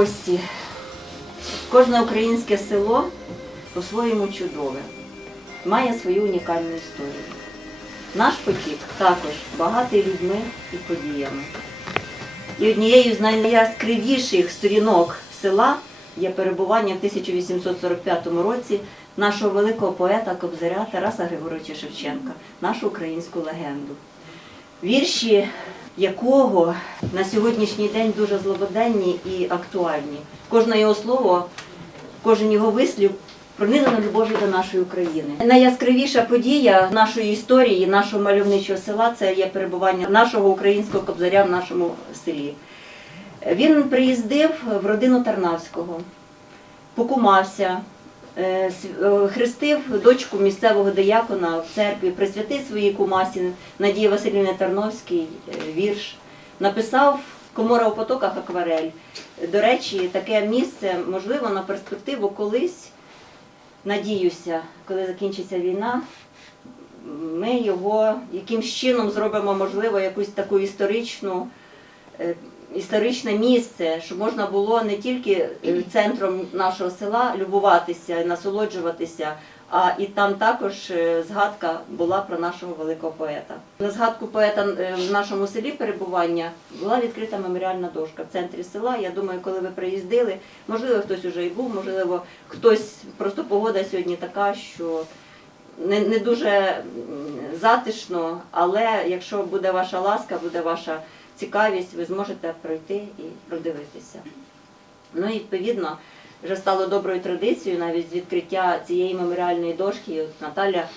Гості, кожне українське село по-своєму чудове, має свою унікальну історію. Наш потік також багатий людьми і подіями. І однією з найяскравіших сторінок села є перебування в 1845 році нашого великого поета Кобзаря Тараса Григоровича Шевченка, нашу українську легенду. Вірші якого на сьогоднішній день дуже злободенні і актуальні. Кожне його слово, кожен його вислів пронизано любов'ю до нашої України. Найяскравіша подія нашої історії, нашого мальовничого села це є перебування нашого українського кобзаря в нашому селі. Він приїздив в родину Тарнавського, покумався, хрестив дочку місцевого диякона в церкві, присвятив своїй кумасі Надії Васильівни Тарновській е, вірш, написав Комора у потоках акварель. До речі, таке місце, можливо, на перспективу колись, надіюся, коли закінчиться війна, ми його якимсь чином зробимо, можливо, якусь таку історичну е, історичне місце, щоб можна було не тільки е, центром нашого села любуватися, насолоджуватися, а і там також е, згадка була про нашого великого поета. На згадку поета е, в нашому селі перебування була відкрита меморіальна дошка в центрі села. Я думаю, коли ви приїздили, можливо, хтось уже і був, можливо, хтось просто погода сьогодні така, що не, не дуже затишно, але якщо буде ваша ласка, буде ваша цікавість, ви зможете пройти і продивитися. Ну і відповідно вже стало доброю традицією навіть з відкриття цієї меморіальної дошки. От Наталя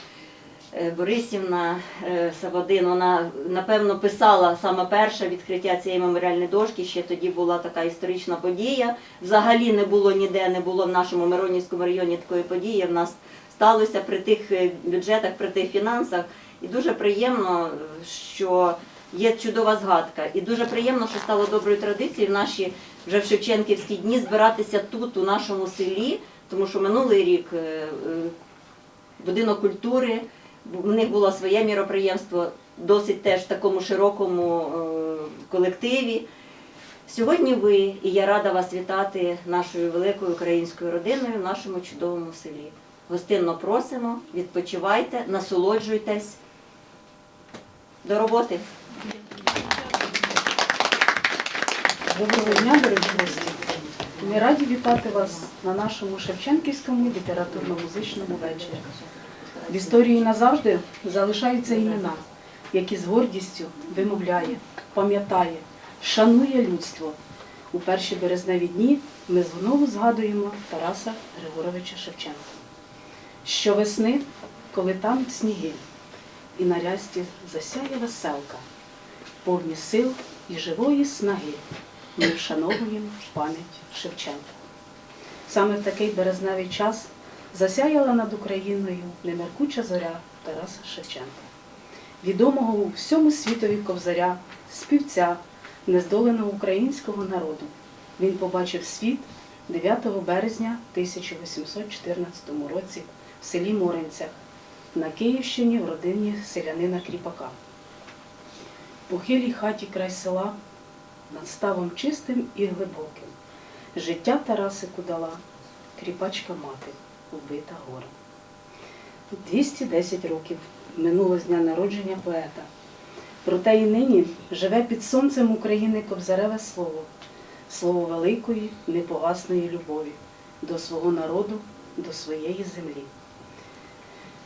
е, Борисівна е, Саводин, вона напевно писала саме перше відкриття цієї меморіальної дошки. Ще тоді була така історична подія. Взагалі не було ніде, не було в нашому Миронівському районі такої події. В нас сталося при тих е, бюджетах, при тих фінансах. І дуже приємно, що є чудова згадка. І дуже приємно, що стало доброю традицією в наші вже в Шевченківські дні збиратися тут, у нашому селі, тому що минулий рік е, е, будинок культури, в них було своє міроприємство, досить теж в такому широкому е, колективі. Сьогодні ви, і я рада вас вітати нашою великою українською родиною в нашому чудовому селі. Гостинно просимо, відпочивайте, насолоджуйтесь. До роботи! Доброго дня, дорогі гості. Ми раді вітати вас на нашому Шевченківському літературно-музичному вечорі. В історії назавжди залишаються імена, які з гордістю вимовляє, пам'ятає, шанує людство. У перші березневі дні ми знову згадуємо Тараса Григоровича Шевченка. Щовесни, коли тануть сніги, і на рясті засяє веселка, повні сил і живої снаги ми вшановуємо пам'ять Шевченка. Саме в такий березневий час засяяла над Україною немеркуча зоря Тараса Шевченка, відомого у всьому світові ковзаря, співця нездоленого українського народу. Він побачив світ 9 березня 1814 році в селі Моринцях на Київщині в родині селянина Кріпака. В похилій хаті край села над ставом чистим і глибоким. Життя Тарасику дала кріпачка мати, вбита горем. 210 років минуло з дня народження поета. Проте і нині живе під сонцем України кобзареве слово, слово великої, непогасної любові до свого народу, до своєї землі.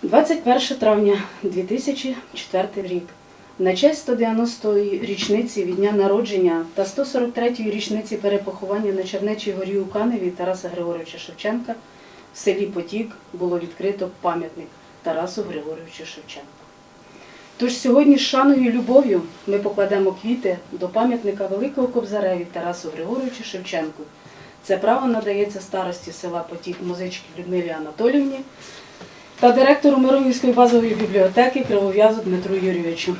21 травня 2004 рік на честь 190-ї річниці від дня народження та 143-ї річниці перепоховання на Чернечій горі у Каневі Тараса Григоровича Шевченка в селі Потік було відкрито пам'ятник Тарасу Григоровичу Шевченку. Тож сьогодні з шаною і любов'ю ми покладемо квіти до пам'ятника Великого Кобзареві Тарасу Григоровичу Шевченку. Це право надається старості села Потік музички Людмилі Анатоліївні та директору Миронівської базової бібліотеки Кривов'язу Дмитру Юрійовичу.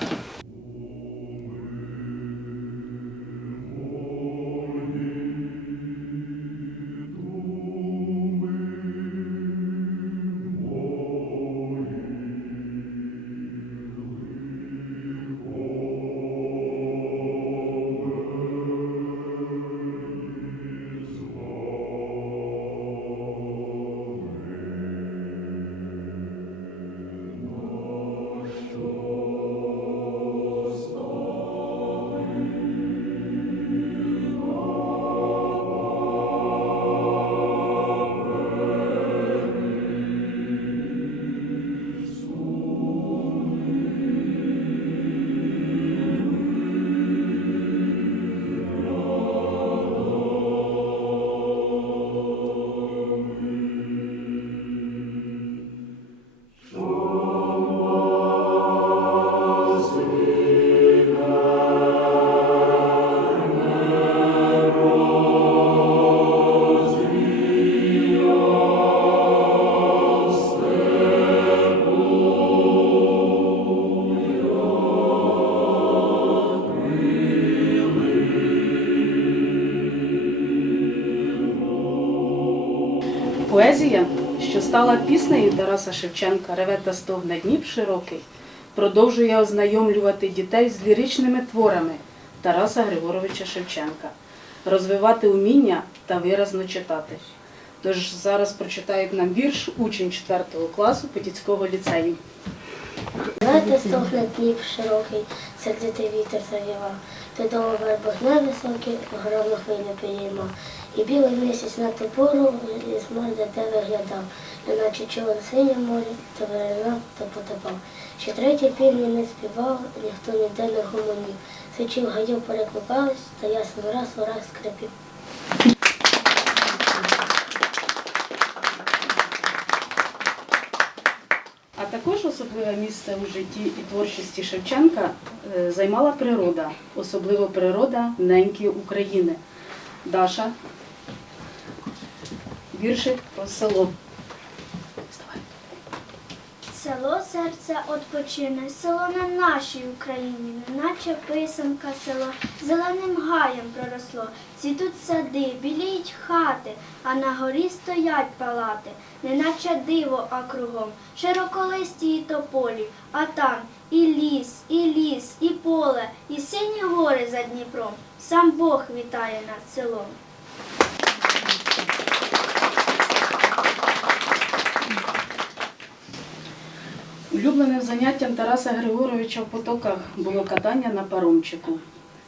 Стала піснею Тараса Шевченка Реве та стогне Дніп широкий, продовжує ознайомлювати дітей з ліричними творами Тараса Григоровича Шевченка, розвивати уміння та виразно читати. Тож зараз прочитають нам вірш учень 4 класу Потіцького ліцею. Знаєте, стогне Дніп широкий, сердитий вітер завіва, додому вербогне високий, огромну хвилю підіймав. І білий місяць на ту пору із моря де виглядав, неначе човен синє море, то виринав, то потопав. Ще третій півні не співав, ніхто ніде не гомонів. Сичі гадів, перекликались, та ясен раз ураз скрипів. Також особливе місце у житті і творчості Шевченка е, займала природа, особливо природа неньки України. Даша, віршик про село. Село серця odpoчине, село на нашій Україні, неначе писанка село, зеленим гаєм проросло. Цвітуть сади, біліють хати, а на горі стоять палати, неначе диво, а кругом, широколисті і тополі, а там і ліс, і ліс, і поле, і сині гори за Дніпром. Сам Бог вітає над селом. Улюбленим заняттям Тараса Григоровича в потоках було катання на паромчику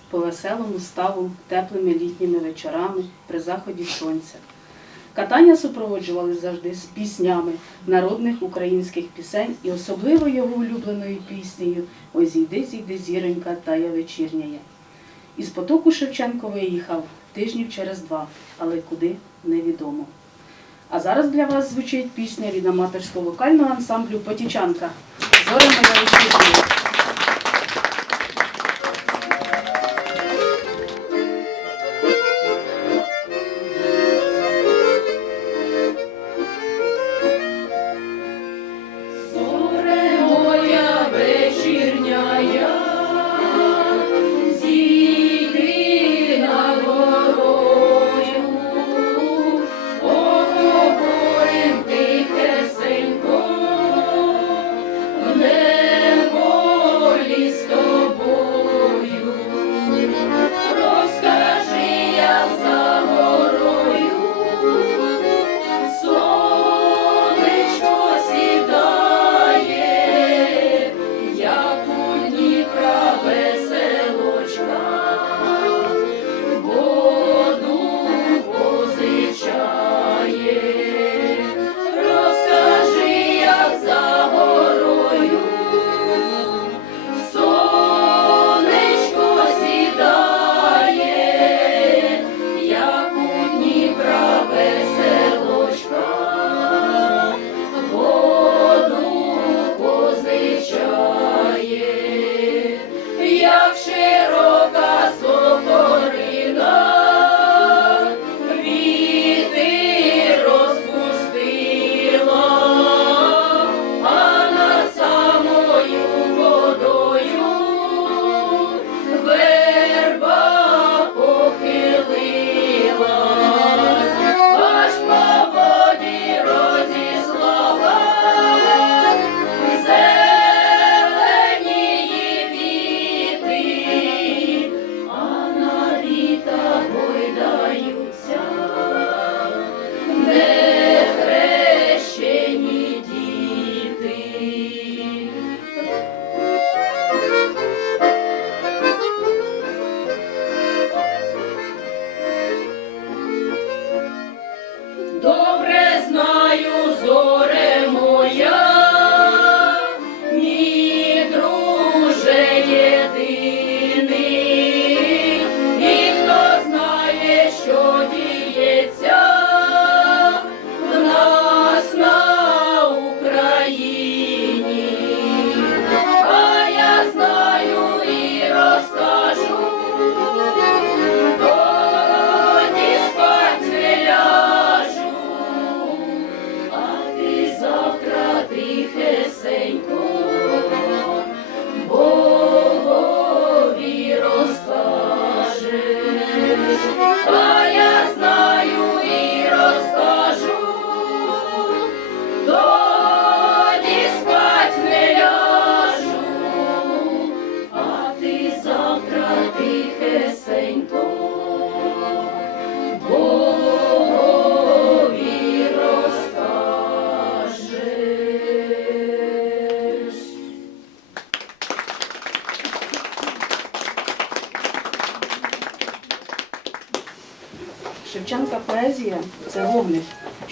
по веселому ставу теплими літніми вечорами при заході сонця. Катання супроводжували завжди з піснями народних українських пісень і особливо його улюбленою піснею Ой зійди, зійди, зіронька, тая вечірняє. Із потоку Шевченко виїхав тижнів через два, але куди невідомо. А зараз для вас звучить пісня від аматорського вокального ансамблю Потічанка. Зоря моя вечірня.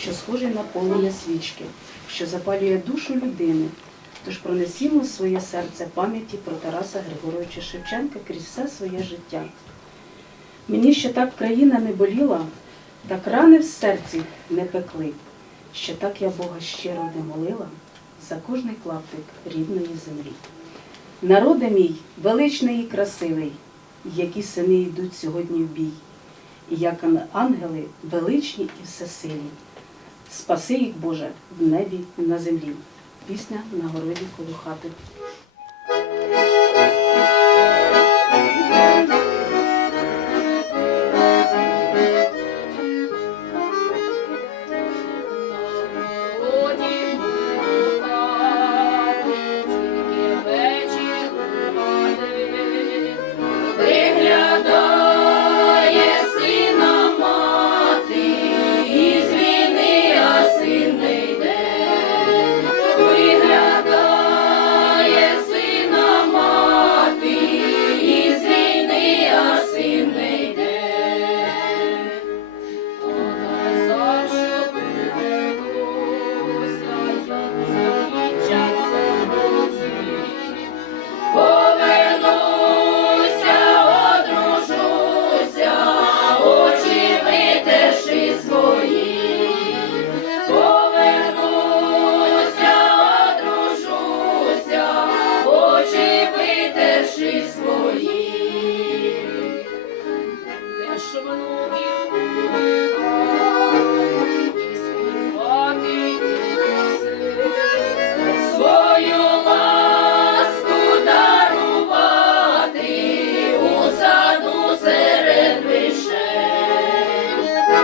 Що схожий на полум'я свічки, що запалює душу людини. Тож пронесімо своє серце пам'яті про Тараса Григоровича Шевченка крізь все своє життя. Мені ще так країна не боліла, так рани в серці не пекли, ще так я Бога щиро не молила за кожний клаптик рідної землі. Народе мій, величний і красивий, які сини йдуть сьогодні в бій, і як ангели величні і всесилі. Спаси їх, Боже, в небі і на землі. Пісня на городі коло хати.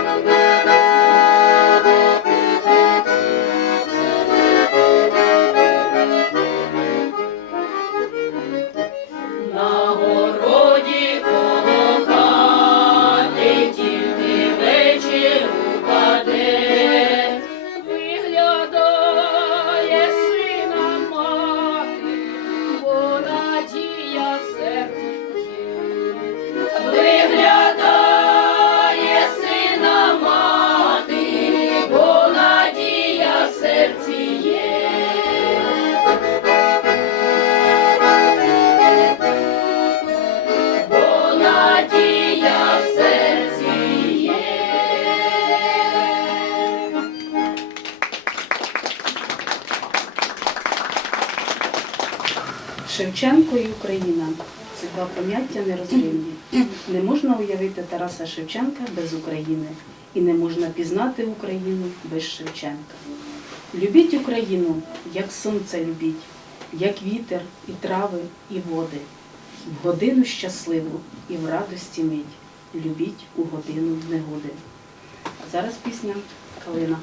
Вишень. На два поняття нерозривні. Не можна уявити Тараса Шевченка без України і не можна пізнати Україну без Шевченка. Любіть Україну, як сонце любіть, як вітер, і трави, і води. В годину щасливу і в радості мить. Любіть у годину негоди. А зараз пісня Калина.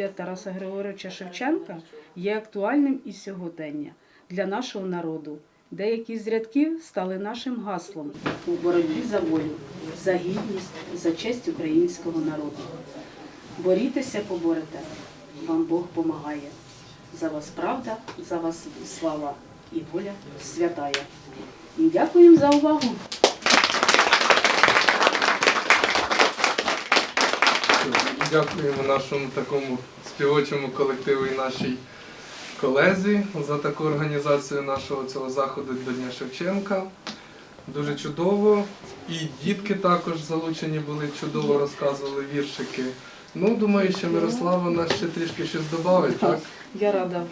Творче Тараса Григоровича Шевченка є актуальним і сьогодення для нашого народу. Деякі з рядків стали нашим гаслом у боротьбі за волю, за гідність, за честь українського народу. Борітеся, поборете, вам Бог помагає. За вас правда, за вас слава і воля святая. І дякуємо за увагу. Дякуємо нашому такому співочому колективу і нашій колезі за таку організацію нашого цього заходу до Дня Шевченка. Дуже чудово. І дітки також залучені були, чудово розказували віршики. Ну, думаю, що Мирослава нас ще трішки щось додавить, так? Я рада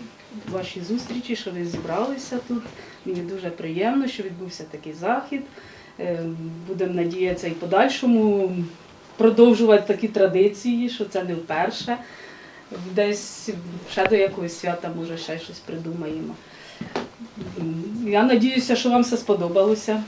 вашій зустрічі, що ви зібралися тут. Мені дуже приємно, що відбувся такий захід. Е, Будемо надіятися і подальшому продовжувати такі традиції, що це не вперше. Десь ще до якогось свята, може, ще щось придумаємо. Я сподіваюся, що вам все сподобалося.